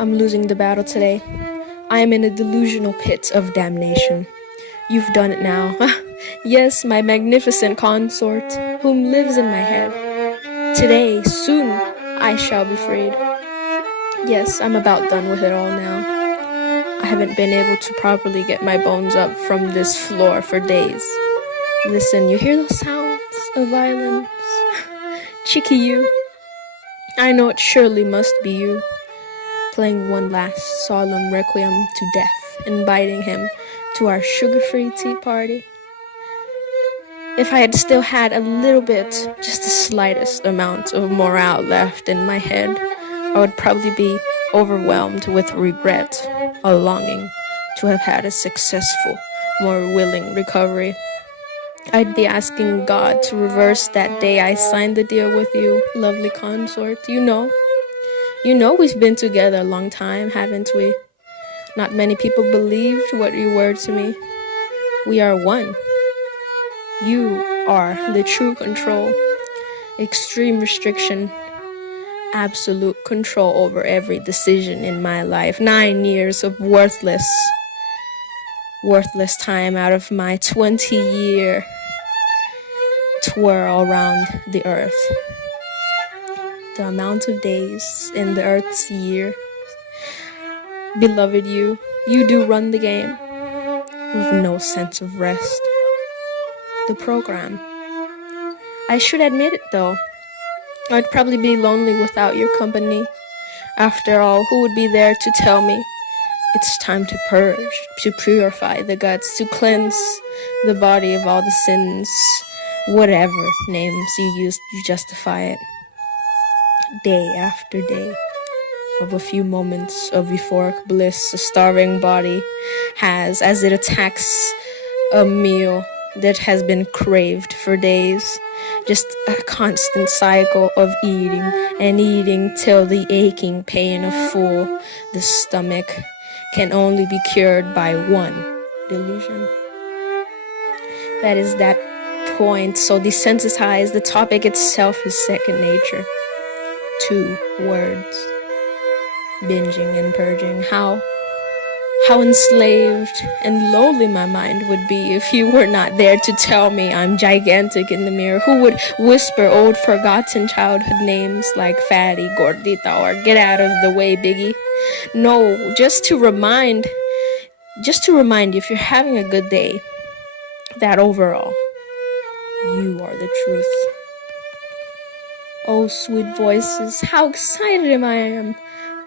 I'm losing the battle today. I am in a delusional pit of damnation. You've done it now. Yes, my magnificent consort, whom lives in my head. Today, soon, I shall be freed. Yes, I'm about done with it all now. I haven't been able to properly get my bones up from this floor for days. Listen, you hear those sounds of violence? Cheeky you. I know it surely must be you, playing one last solemn requiem to death, inviting him to our sugar-free tea party. If I had still had a little bit, just the slightest amount of morale left in my head, I would probably be overwhelmed with regret, a longing to have had a successful, more willing recovery. I'd be asking God to reverse that day I signed the deal with you, lovely consort. You know we've been together a long time, haven't we? Not many people believed what you were to me. We are one. You are the true control, extreme restriction, absolute control over every decision in my life. 9 years of worthless time out of my 20-year twirl around the earth. The amount of days in the earth's year. Beloved you do run the game with no sense of rest. The program. I should admit it though. I'd probably be lonely without your company. After all, who would be there to tell me it's time to purge, to purify the guts, to cleanse the body of all the sins, whatever names you use to justify it. Day after day of a few moments of euphoric bliss, a starving body has as it attacks a meal that has been craved for days. Just a constant cycle of eating and eating till the aching pain of the stomach can only be cured by one delusion. That is that point, so desensitized, the topic itself is second nature. 2 words. Binging and purging. How enslaved and lowly my mind would be if you were not there to tell me I'm gigantic in the mirror. Who would whisper old forgotten childhood names like Fatty, Gordita, or get out of the way, Biggie? No, just to remind you if you're having a good day, that overall, you are the truth. Oh, sweet voices, how excited I am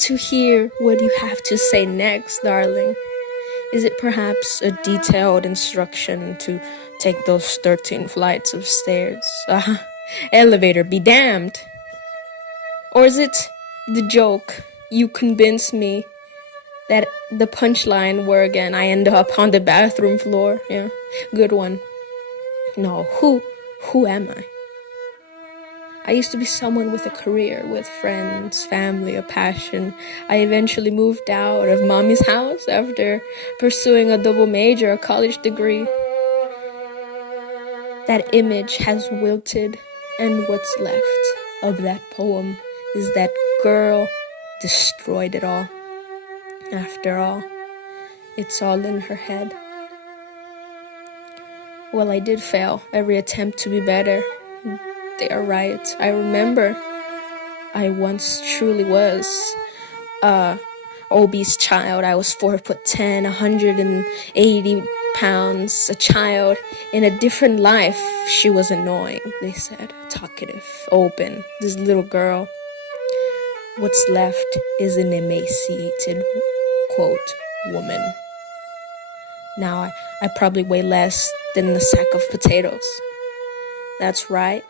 to hear what you have to say next, darling. Is it perhaps a detailed instruction to take those 13 flights of stairs? Elevator be damned. Or is it the joke you convince me that the punchline where again I end up on the bathroom floor? Yeah, good one. No, who am I? I used to be someone with a career, with friends, family, a passion. I eventually moved out of mommy's house after pursuing a double major, a college degree. That image has wilted, and what's left of that poem is that girl destroyed it all. After all, it's all in her head. Well, I did fail every attempt to be better. They are right. I remember I once truly was a obese child. I was 4'10", 180 pounds, a child in a different life. She was annoying, they said, talkative, open, this little girl. What's left is an emaciated, quote, woman. Now I probably weigh less than a sack of potatoes. That's right.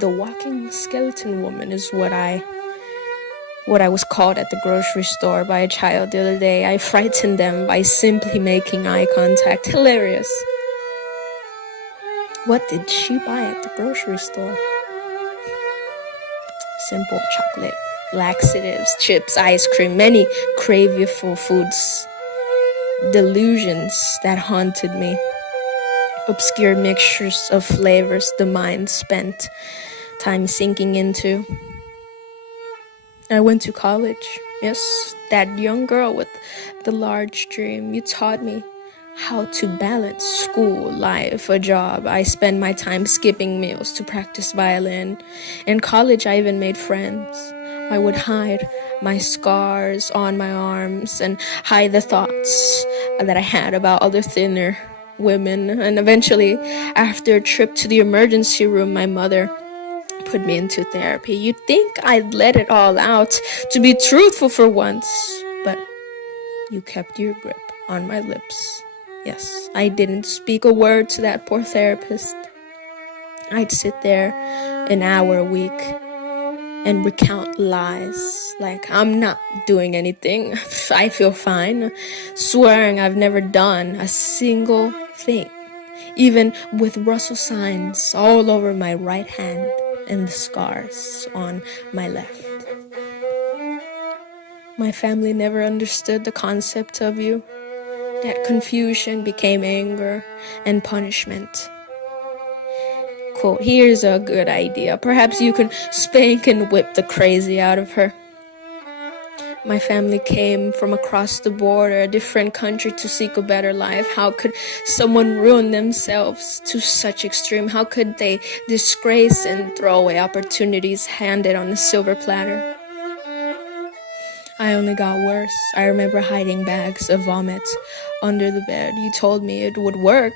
The walking skeleton woman is what I was called at the grocery store by a child the other day. I frightened them by simply making eye contact. Hilarious. What did she buy at the grocery store? Simple chocolate, laxatives, chips, ice cream, many craveful foods. Delusions that haunted me. Obscure mixtures of flavors the mind spent time sinking into. I went to college. Yes, that young girl with the large dream. You taught me how to balance school, life, a job. I spent my time skipping meals to practice violin. In college, I even made friends. I would hide my scars on my arms and hide the thoughts that I had about other thinner women. And eventually, after a trip to the emergency room, my mother put me into therapy. You'd think I'd let it all out to be truthful for once, but you kept your grip on my lips. Yes, I didn't speak a word to that poor therapist. I'd sit there an hour a week and recount lies like I'm not doing anything, I feel fine, swearing I've never done a single thing, even with Russell signs all over my right hand and the scars on my left. My family never understood the concept of you. That confusion became anger and punishment. Quote, here's a good idea. Perhaps you can spank and whip the crazy out of her. My family came from across the border, a different country to seek a better life. How could someone ruin themselves to such extreme? How could they disgrace and throw away opportunities handed on a silver platter? I only got worse. I remember hiding bags of vomit under the bed. You told me it would work.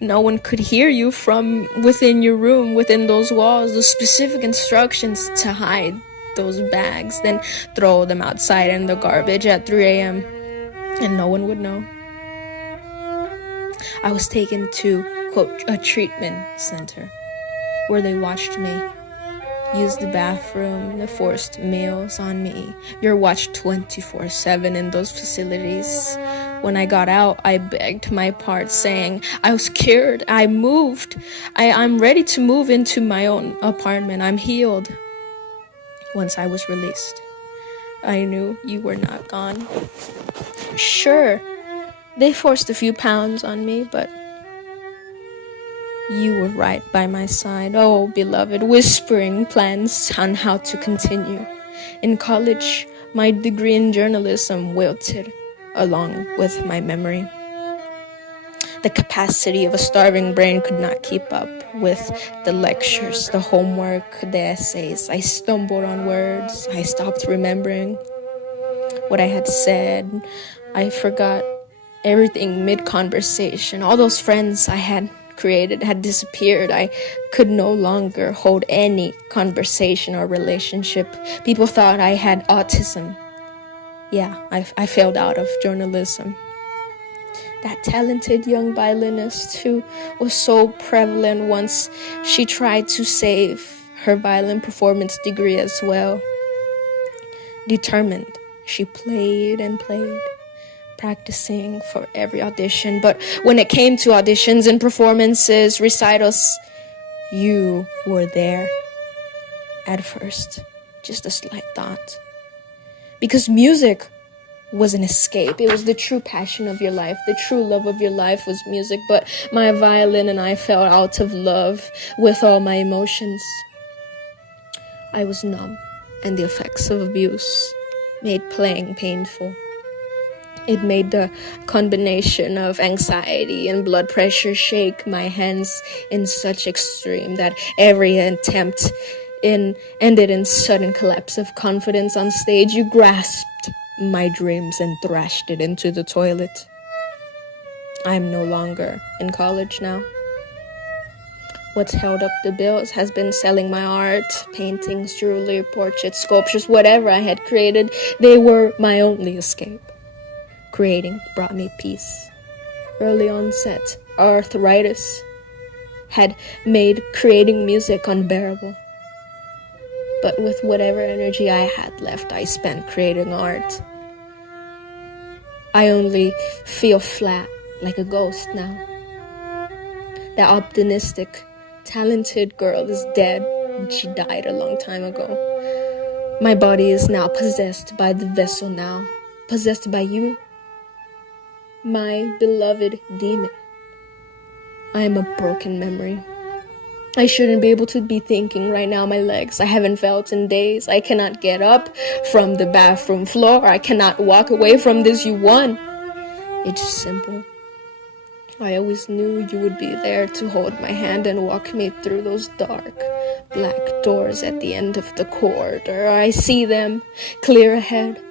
No one could hear you from within your room, within those walls. The specific instructions to hide those bags, then throw them outside in the garbage at 3 a.m. and no one would know. I was taken to, quote, a treatment center where they watched me use the bathroom, they forced meals on me. You're watched 24/7 in those facilities. When I got out, I begged my part, saying I was cured, I moved, I'm ready to move into my own apartment, I'm healed. Once I was released, I knew you were not gone. Sure, they forced a few pounds on me, but you were right by my side, oh beloved, whispering plans on how to continue. In college, my degree in journalism wilted along with my memory. The capacity of a starving brain could not keep up with the lectures, the homework, the essays. I stumbled on words. I stopped remembering what I had said. I forgot everything mid-conversation. All those friends I had created had disappeared. I could no longer hold any conversation or relationship. People thought I had autism. Yeah, I failed out of journalism. That talented young violinist who was so prevalent once she tried to save her violin performance degree as well. Determined, she played and played, practicing for every audition. But when it came to auditions and performances, recitals, you were there. At first, just a slight thought. Because music was an escape. It was the true passion of your life. The true love of your life was music. But my violin and I fell out of love with all my emotions. I was numb, and the effects of abuse made playing painful. It made the combination of anxiety and blood pressure shake my hands in such extreme that every attempt ended in sudden collapse of confidence on stage. You grasped my dreams and thrashed it into the toilet. I'm no longer in college now. What's held up the bills has been selling my art, paintings, jewelry, portraits, sculptures, whatever I had created. They were my only escape. Creating brought me peace. Early onset arthritis had made creating music unbearable. But with whatever energy I had left, I spent creating art. I only feel flat, like a ghost now. That optimistic, talented girl is dead, and she died a long time ago. My body is now possessed by the vessel now, possessed by you, my beloved demon. I am a broken memory. I shouldn't be able to be thinking right now. My legs, I haven't felt in days. I cannot get up from the bathroom floor. I cannot walk away from this. You won. It's simple. I always knew you would be there to hold my hand and walk me through those dark, black doors at the end of the corridor. I see them clear ahead.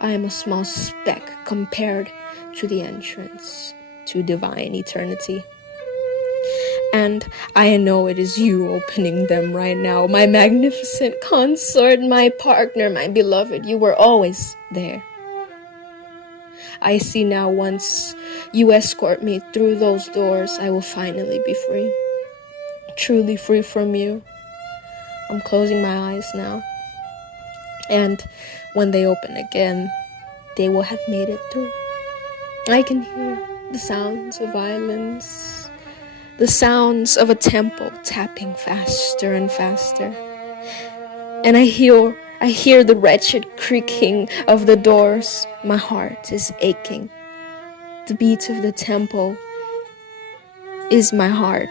I am a small speck compared to the entrance to divine eternity. And I know it is you opening them right now, my magnificent consort, my partner, my beloved. You were always there. I see now, once you escort me through those doors, I will finally be free. Truly free from you. I'm closing my eyes now. And when they open again, they will have made it through. I can hear the sounds of violins, the sounds of a tempo tapping faster and faster. And I hear the wretched creaking of the doors. My heart is aching. The beat of the tempo is my heart,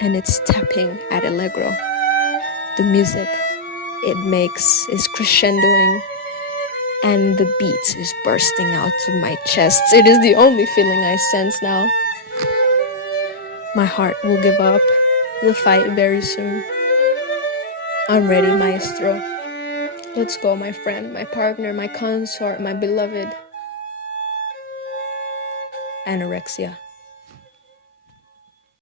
and it's tapping at allegro. The music it makes is crescendoing, and the beat is bursting out of my chest. It is the only feeling I sense now. My heart will give up the fight very soon. I'm ready, maestro. Let's go, my friend, my partner, my consort, my beloved. Anorexia.